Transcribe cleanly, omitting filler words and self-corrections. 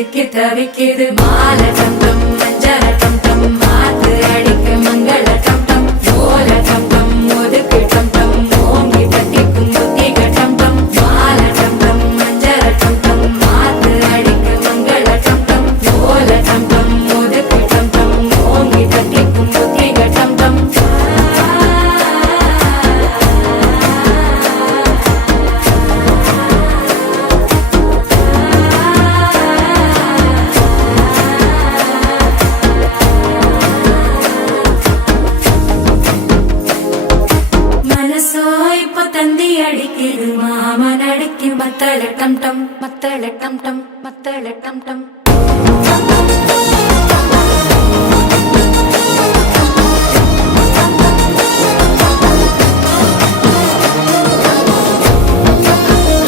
சிக்கி தவிக்குது மாலை டம் டம் மஞ்சள டம் டம் மாத்து அடிக்க மங்கள டம் டம் ஓல டம் டம் ஒதுக்கு டம் டம் ஓங்கி தட்டிக்கும் புத்திக டம் டம் மாலை டம் டம் மஞ்சள டம் டம் மாத்து அடிக்க மங்கள டம் டம் ஓல டம் டம் ஒதுக்கு டம் டம் ஓங்கி தட்டிக்கும் புத்திக டம் டம் மனசோ இப்போ தந்தி அடிக்குது மாமன் அடிக்கும் மத்தள டம் டம் மத்தள டம் டம் மத்தள டம் டம்